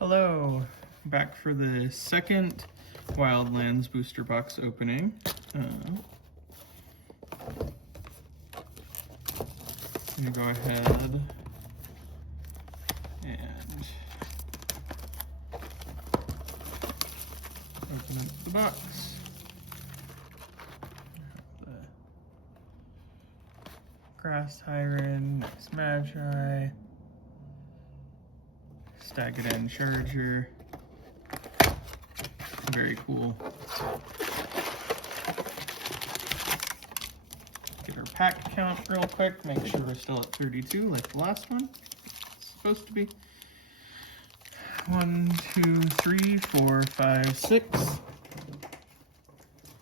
Hello, back for the second Wildlands booster box opening. I'm gonna go ahead and open up the box. The Grass Hyren, nice Magi, Staggered Charger. Very cool. Get our pack count real quick, make sure we're still at 32 like the last one. It's supposed to be. 1, 2, 3, 4, 5, 6.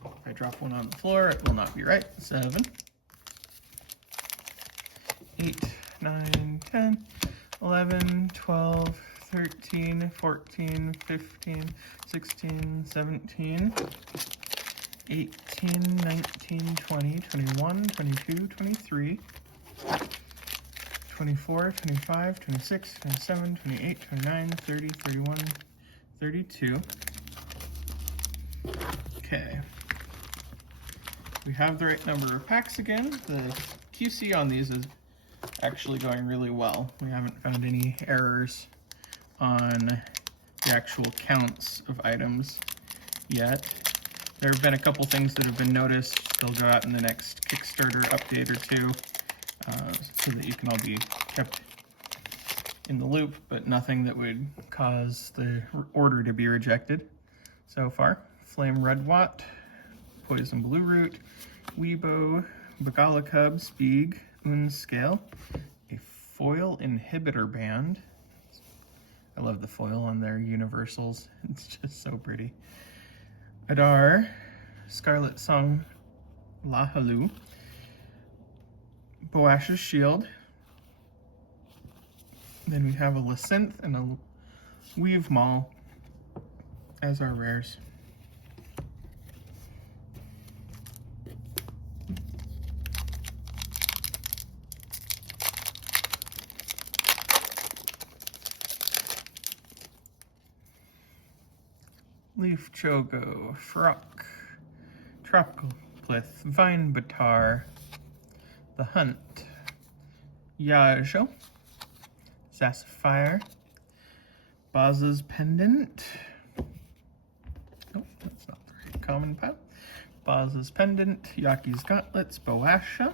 If I drop one on the floor, it will not be right. 7, 8, 9, 10, 11, 12, 13, 14, 15, 16, 17, 18, 19, 20, 21, 22, 23, 24, 25, 26, 27, 28, 29, 30, 31, 32. Okay. We have the right number of packs again. The QC on these is actually going really well. We haven't found any errors on the actual counts of items yet. There have been a couple things that have been noticed. They'll go out in the next Kickstarter update or two so that you can all be kept in the loop, but nothing that would cause the order to be rejected so far. Flame Red Watt, Poison Blue Root, Weebo, Bagala Cub, Spieg, Unscale, a Foil Inhibitor Band. I love the foil on their universals. It's just so pretty. Adar, Scarlet Song Lahalu, Boash's Shield. Then we have a Lysynth and a Weave Maul as our rares. Leaf Chogo, Frock, Tropical Plith, Vine Batar, The Hunt, Yajo, Sassafire, Baz's Pendant. Oh, that's not the right common pile. Baz's Pendant, Yaki's Gauntlets, Boasha,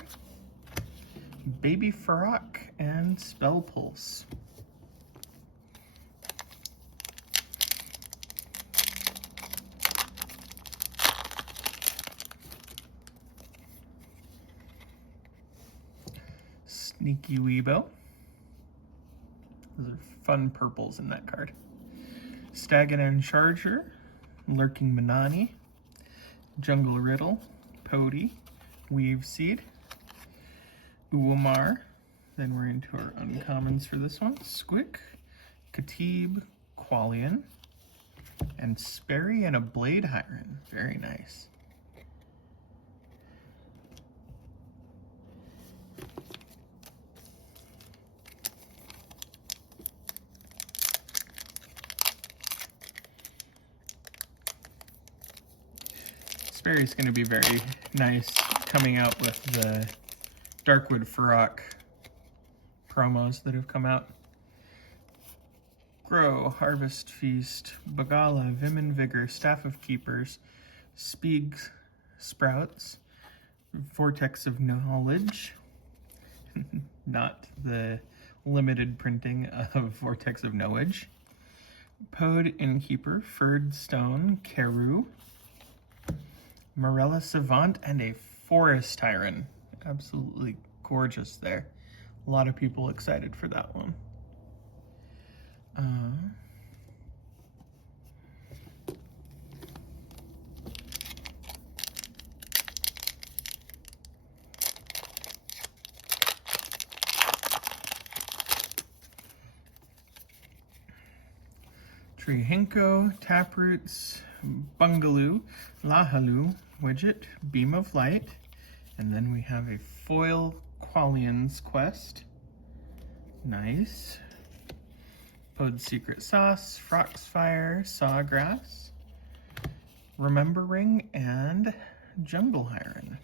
Baby Frock, and Spell Pulse. Sneaky Weebo. Those are fun purples in that card. Staggered Charger, Lurking Manani, Jungle Riddle, Pody, Weave Seed, Uwamar. Then we're into our uncommons for this one. Squick, Khatib, Qualian, and Sperry and a Blade Hyren. Very nice. Sperry's going to be very nice coming out with the Darkwood Farrock promos that have come out. Grow, Harvest Feast, Bagala, Vim and Vigor, Staff of Keepers, Spieg Sprouts, Vortex of Knowledge, not the limited printing of Vortex of Knowledge, Pod Innkeeper, Furred Stone, Keru, Morella Savant, and a Forest Hyren. Absolutely gorgeous there. A lot of people excited for that one. Trihinko, Taproots, Bungaloo, Lahalu, Widget, Beam of Light, and then we have a foil Qualian's Quest. Nice. Pode's Secret Sauce, Foxfire, Sawgrass, Remembering, and Jungle Heron.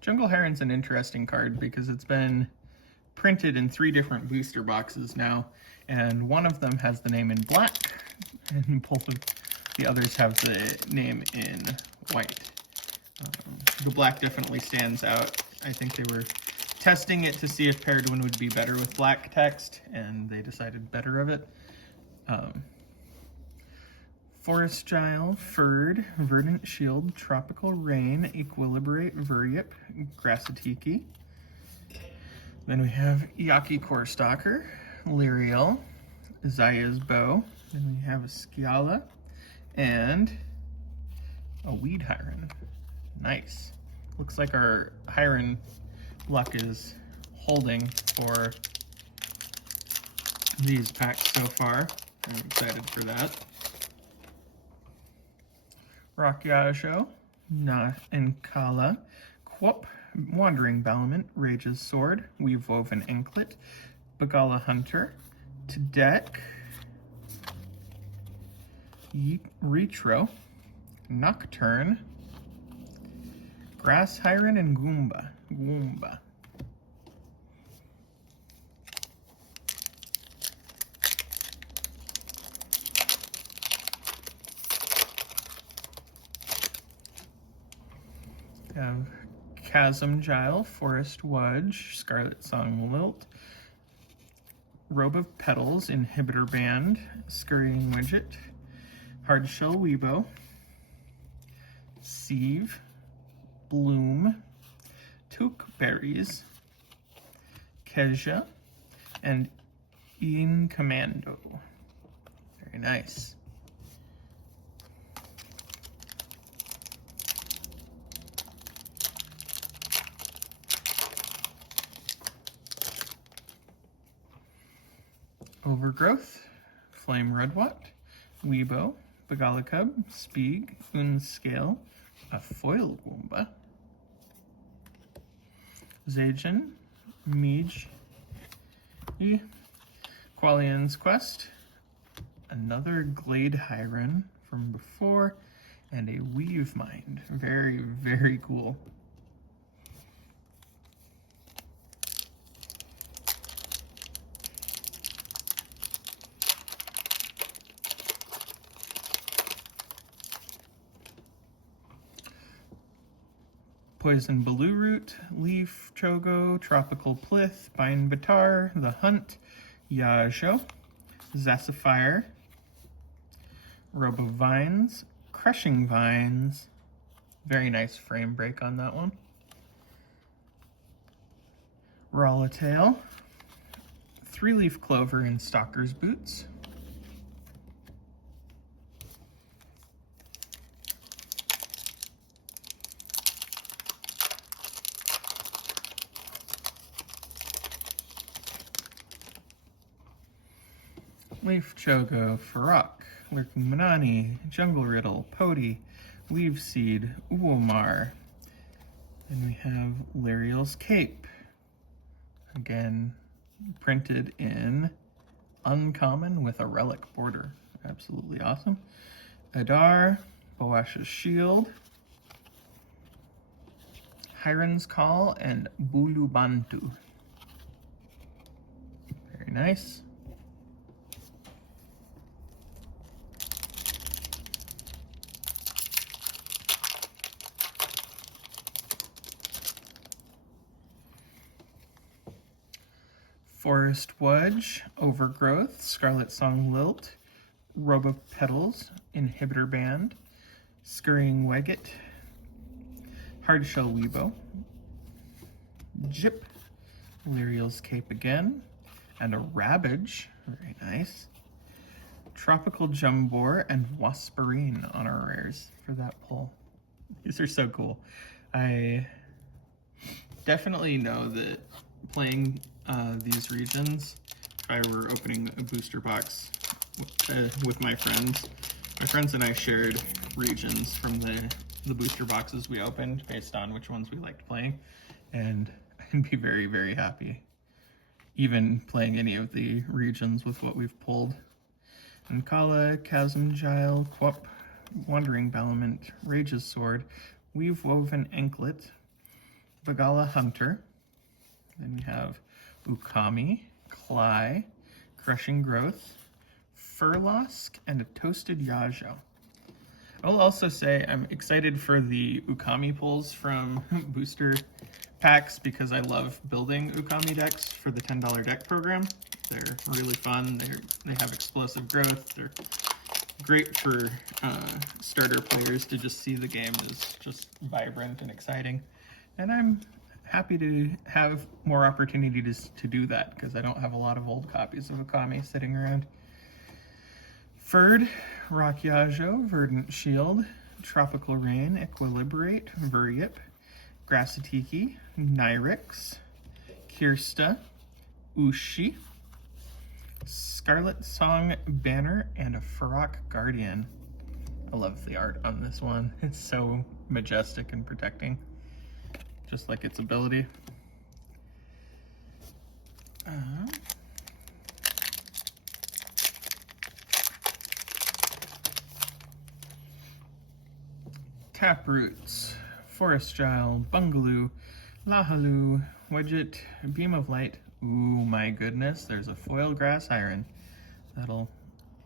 Jungle Heron's an interesting card because it's been printed in 3 different booster boxes now, and one of them has the name in black, and both of the others have the name in white. The black definitely stands out. I think they were testing it to see if Peregrine would be better with black text, and they decided better of it. Forest Gile, Furred, Verdant Shield, Tropical Rain, Equilibrate, Vuryip, Grassatiki. Then we have Yaki Core Stalker, Lyriel, Zaya's Bow. Then we have a Skiala and a Weed Hyron. Nice. Looks like our Hyron luck is holding for these packs so far. I'm excited for that. Rock Yasho, Na Nkala, Quop, Wandering Balamant, Rage's Sword, Weave Woven Anklet, Bagala Hunter, Tedek, Retro, Nocturne, Grass Hyron, and Goomba. We have Chasm Gile, Forest Wudge, Scarlet Song Lilt, Robe of Petals, Inhibitor Band, Scurrying Widget, Hardshell Weebo, Sieve, Bloom, Took Berries, Kezia, and Ian Commando. Very nice. Overgrowth, Flame Redwat, Weebo, Bagalacub, Speeg, Unscale, a Foil Goomba, Zajan, Mage, Qualian's Quest, another Glade Hyron from before, and a Weave Mind. Very, very cool. Poison Baloo-Root, Leaf Chogo, Tropical Plith, Bind Batar, The Hunt, Yasho, Zacifier, Robo Vines, Crushing Vines. Very nice frame break on that one. Rollatail, 3-Leaf Clover, and Stalker's Boots. Leaf Chogo, Farok, Lurking Manani, Jungle Riddle, Pody, Weave Seed, Uomar. And we have Lyriel's Cape. Again, printed in uncommon with a relic border. Absolutely awesome. Adar, Boash's Shield, Hyron's Call, and Bulubantu. Very nice. Forest Wudge, Overgrowth, Scarlet Song Lilt, Robe of Petals, Inhibitor Band, Scurrying Wegget, Hardshell Weebo, Jip, Lyriel's Cape again, and a Rabbage, very nice, Tropical Jumbor, and Wasperine on our rares for that pull. These are so cool. I definitely know that playing these regions, if I were opening a booster box with my friends and I shared regions from the booster boxes we opened based on which ones we liked playing, and I'd be very, very happy even playing any of the regions with what we've pulled. Ankala, Chasm Gile, Quap, Wandering Balamant, Rage's Sword, Weave Woven Anklet, Bagala Hunter. Then we have Ukami, Cly, Crushing Growth, Furlosk, and a Toasted Yajo. I will also say I'm excited for the Ukami pulls from booster packs because I love building Ukami decks for the $10 deck program. They're really fun. They have explosive growth. They're great for starter players to just see the game as just vibrant and exciting. And I'm happy to have more opportunities to do that because I don't have a lot of old copies of Ukami sitting around. Ferd, Rock Yajo, Verdant Shield, Tropical Rain, Equilibrate, Vuryip, Grassatiki, Nyrix, Kirsta, Ushi, Scarlet Song Banner, and a Farok Guardian. I love the art on this one. It's so majestic and protecting, just like its ability. Taproots, Forest Gile, Bungaloo, Lahaloo, Wedget, Beam of Light. Ooh, my goodness, there's a foil Grass Hyron. That'll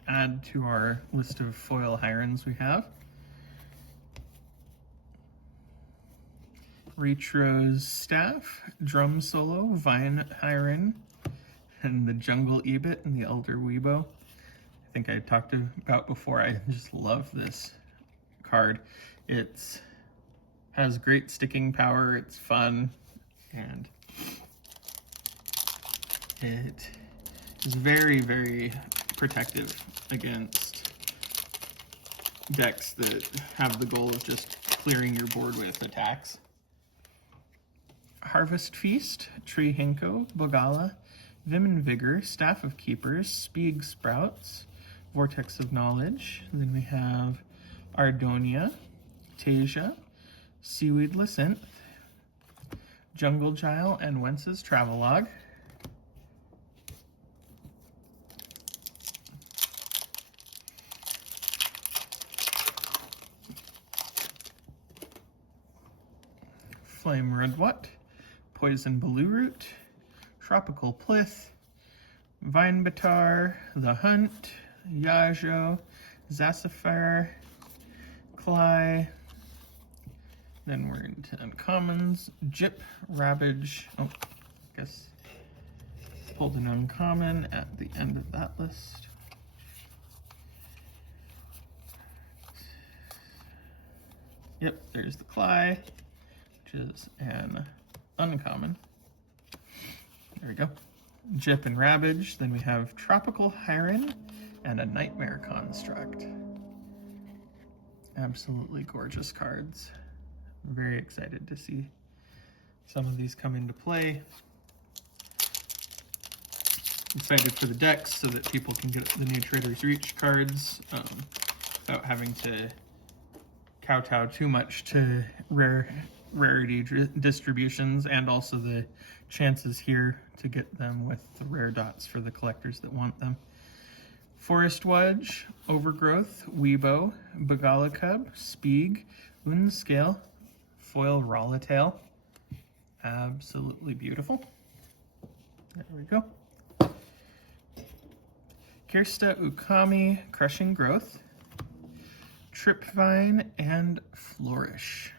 add to our list of foil Hirons we have. Retro's Staff, Drum Solo, Vine Hyron, and the Jungle Ebit and the Elder Weebo. I think I talked about before, I just love this card. It has great sticking power, it's fun, and it is very, very protective against decks that have the goal of just clearing your board with attacks. Harvest Feast, Tree Hinko, Bogala, Vim and Vigor, Staff of Keepers, Speeg Sprouts, Vortex of Knowledge. Then we have Ardonia, Tasia, Seaweed Lysynth, Jungle Gile, and Wence's Travelogue. Flame Redwut, Poison Ballooroot, Tropical Plith, Vine Batar, The Hunt, Yajo, Zassafir, Cly. Then we're into uncommons. Jip, Ravage. Oh, I guess pulled an uncommon at the end of that list. Yep, there's the Cly, which is an uncommon. There we go. Jip and Ravage. Then we have Tropical Hyron and a Nightmare Construct. Absolutely gorgeous cards. I'm very excited to see some of these come into play. Excited for the decks so that people can get the new Trader's Reach cards without having to kowtow too much to rarity distributions, and also the chances here to get them with the rare dots for the collectors that want them. Forest Wedge, Overgrowth, Weebo, Bagala Cub, Speeg, Unscale, Foil Rollatail. Absolutely beautiful. There we go. Kirsta, Ukami, Crushing Growth, Tripvine, and Flourish.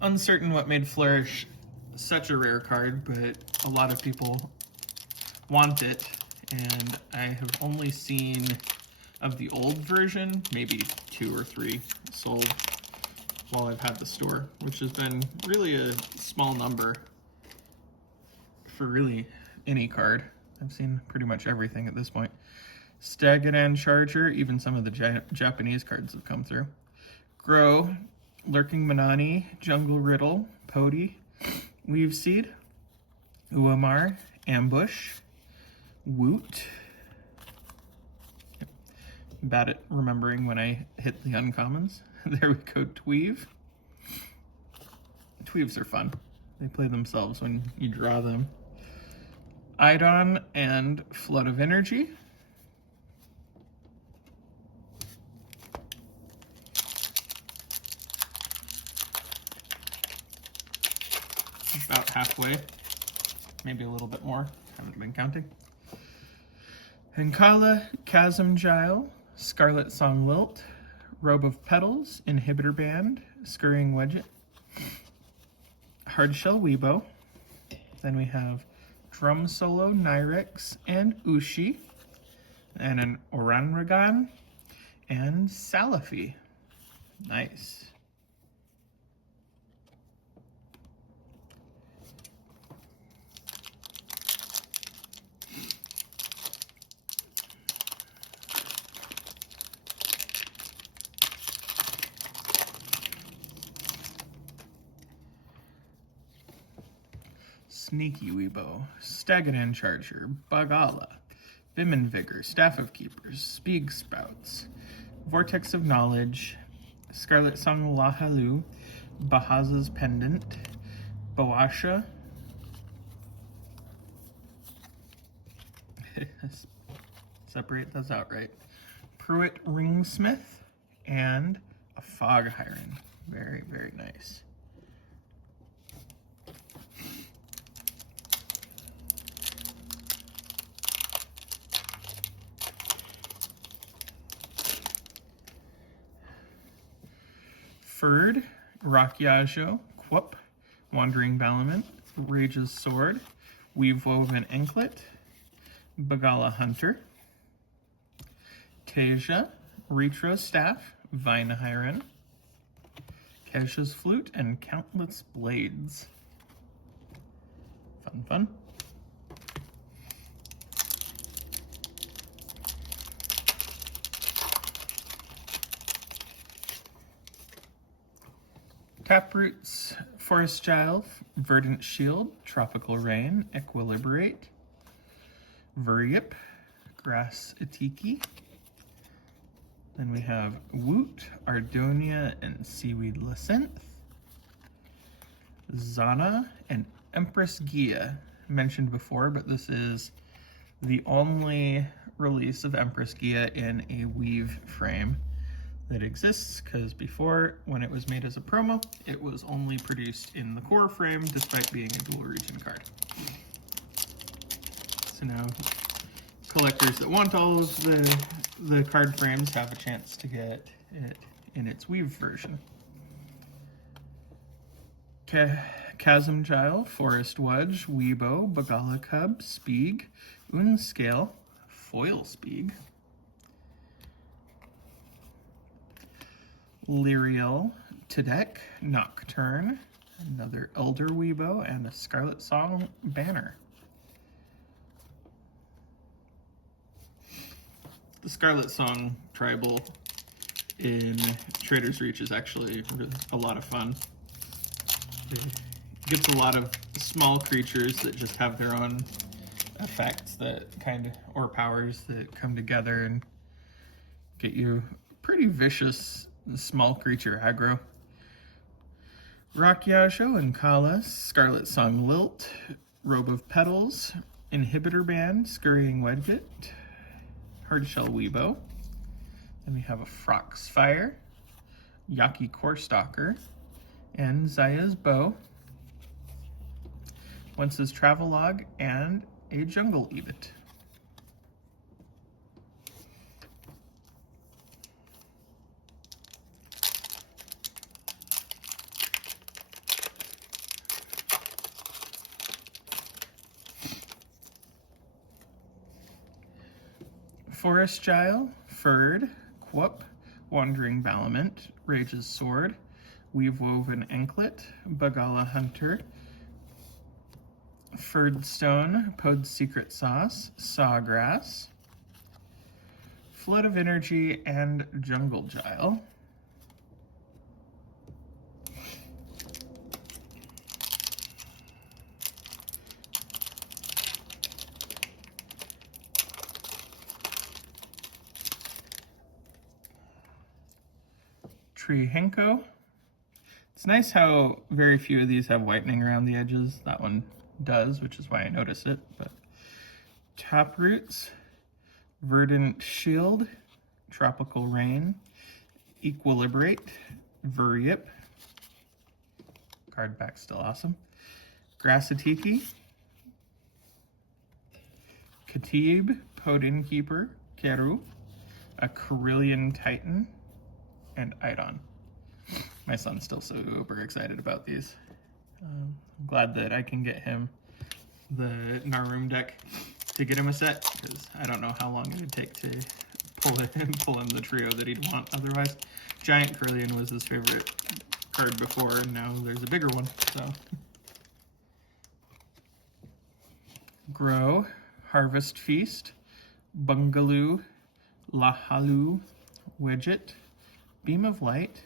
Uncertain what made Flourish such a rare card, but a lot of people want it, and I have only seen of the old version maybe 2 or 3 sold while I've had the store, which has been really a small number for really any card. I've seen pretty much everything at this point. Stagadan Charger, even some of the Japanese cards have come through. Grow, Lurking Manani, Jungle Riddle, Pody, Weave Seed, Uamar, Ambush, Woot. Bad at remembering when I hit the uncommons. There we go, Tweave. Tweaves are fun. They play themselves when you draw them. Eidon and Flood of Energy. About halfway, maybe a little bit more, haven't been counting. Henkala, Chasm Gile, Scarlet Song Lilt, Robe of Petals, Inhibitor Band, Scurrying Wedget, Hardshell Weebo. Then we have Drum Solo, Nyrix, and Ushi, and an Oranragan, and Salafi. Nice. Sneaky Weebo, Stagadan Charger, Bagala, Vigor, Staff of Keepers, Spieg Spouts, Vortex of Knowledge, Scarlet Song Lahalu, Bahaza's Pendant, Boasha, separate those out right, Pruitt Ringsmith, and a Fog Hyren. Very, very nice. Ferd, Rakiajo, Quup, Wandering Balamant, Rage's Sword, Weave Woven Anklet, Bagala Hunter, Kasia, Retro Staff, Vine Hyren, Kesha's Flute, and Countless Blades. Fun, fun. Taproots, Forest Gile, Verdant Shield, Tropical Rain, Equilibrate, Vuryip, Grass Itiki. Then we have Woot, Ardonia, and Seaweed Lysynth. Zana and Empress Gia, mentioned before, but this is the only release of Empress Gia in a weave frame that exists, because before, when it was made as a promo, it was only produced in the core frame, despite being a dual region card. So now, collectors that want all of the card frames have a chance to get it in its weave version. Chasm Gile, Forest Wedge, Weebo, Bagala Cub, Spieg, Unscale, Foil Spieg, Lyriel, Tedek, Nocturne, another Elder Weebo, and a Scarlet Song banner. The Scarlet Song tribal in Trader's Reach is actually really a lot of fun. It gets a lot of small creatures that just have their own effects that or powers that come together and get you pretty vicious small creature aggro. Rakiajo and Kala, Scarlet Song Lilt, Robe of Petals, Inhibitor Band, Scurrying Wedget, Hardshell Weebo. Then we have a Frox Fire, Yaki Corestalker, and Zaya's Bow, Wence's Travelogue, and a Jungle Ebit. Forest Gile, Ferd, Quup, Wandering Balamant, Rage's Sword, Weave Woven Anklet, Bagala Hunter, Ferdstone, Pod's Secret Sauce, Sawgrass, Flood of Energy, and Jungle Gile. Trihenko, It's nice how very few of these have whitening around the edges. That one does, which is why I notice it. But Taproots, Verdant Shield, Tropical Rain, Equilibrate, Verrip, card back still awesome, Grassatiki, Khatib, Podin Keeper, Keru, a Carillion Titan, and Eidon. My son's still super excited about these. I'm glad that I can get him the Narum deck to get him a set, because I don't know how long it would take to pull him the trio that he'd want otherwise. Giant Carillion was his favorite card before, and now there's a bigger one, so. Grow, Harvest Feast, Bungaloo, Lahalu, Widget, Beam of Light,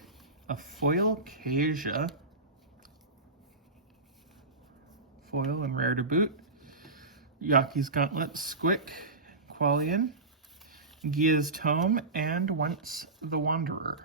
a foil Kasia, foil and rare to boot, Yaki's Gauntlet, Squick, Qualian, Gia's Tome, and Once the Wanderer.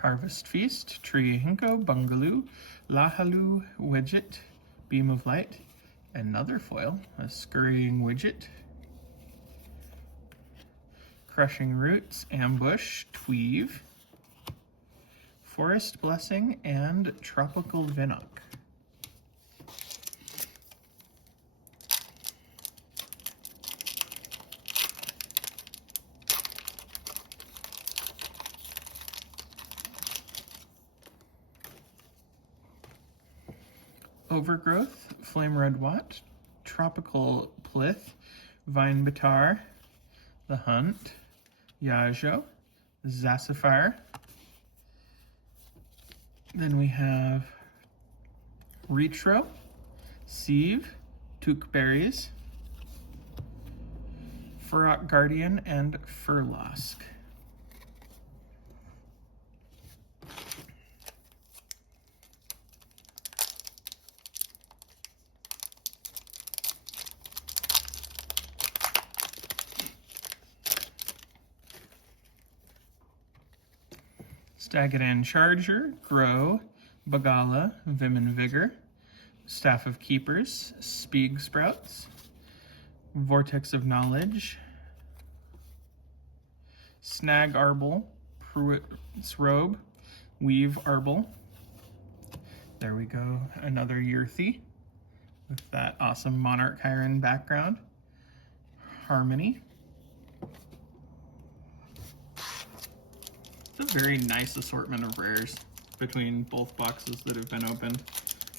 Harvest Feast, Tree Hinko, Bungaloo, Lahalu, Widget, Beam of Light, another foil, a Scurrying Widget, Crushing Roots, Ambush, Tweave, Forest Blessing, and Tropical Vinnock. Overgrowth, Flame Red Watt, Tropical Plith, Vine Batar, The Hunt, Yajo, Zassafire. Then we have Retro, Sieve, Tookberries, Furrock Guardian, and Furlosk. Stagadan Charger, Grow, Bagala, Vim and Vigor, Staff of Keepers, Speeg Sprouts, Vortex of Knowledge, Snag Arble, Pruitt's Robe, Weave Arble. There we go, another Yurthi with that awesome Monarch Hyron background. Harmony. It's a very nice assortment of rares between both boxes that have been opened.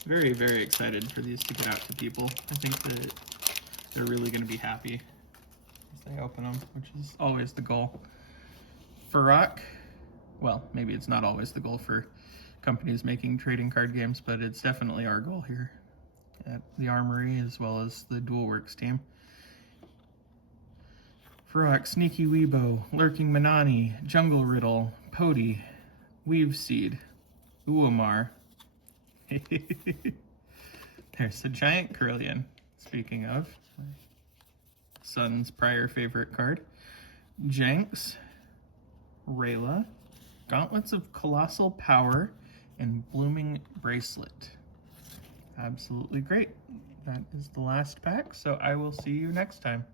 Very, very excited for these to get out to people. I think that they're really going to be happy as they open them, which is always the goal. Furrock, well, maybe it's not always the goal for companies making trading card games, but it's definitely our goal here at the Armory as well as the DualWorks team. Furrock, Sneaky Weebo, Lurking Manani, Jungle Riddle, Pody, Weave Seed, Uamar. There's a giant Carillion, speaking of. My son's prior favorite card. Jenks, Rayla, Gauntlets of Colossal Power, and Blooming Bracelet. Absolutely great. That is the last pack, so I will see you next time.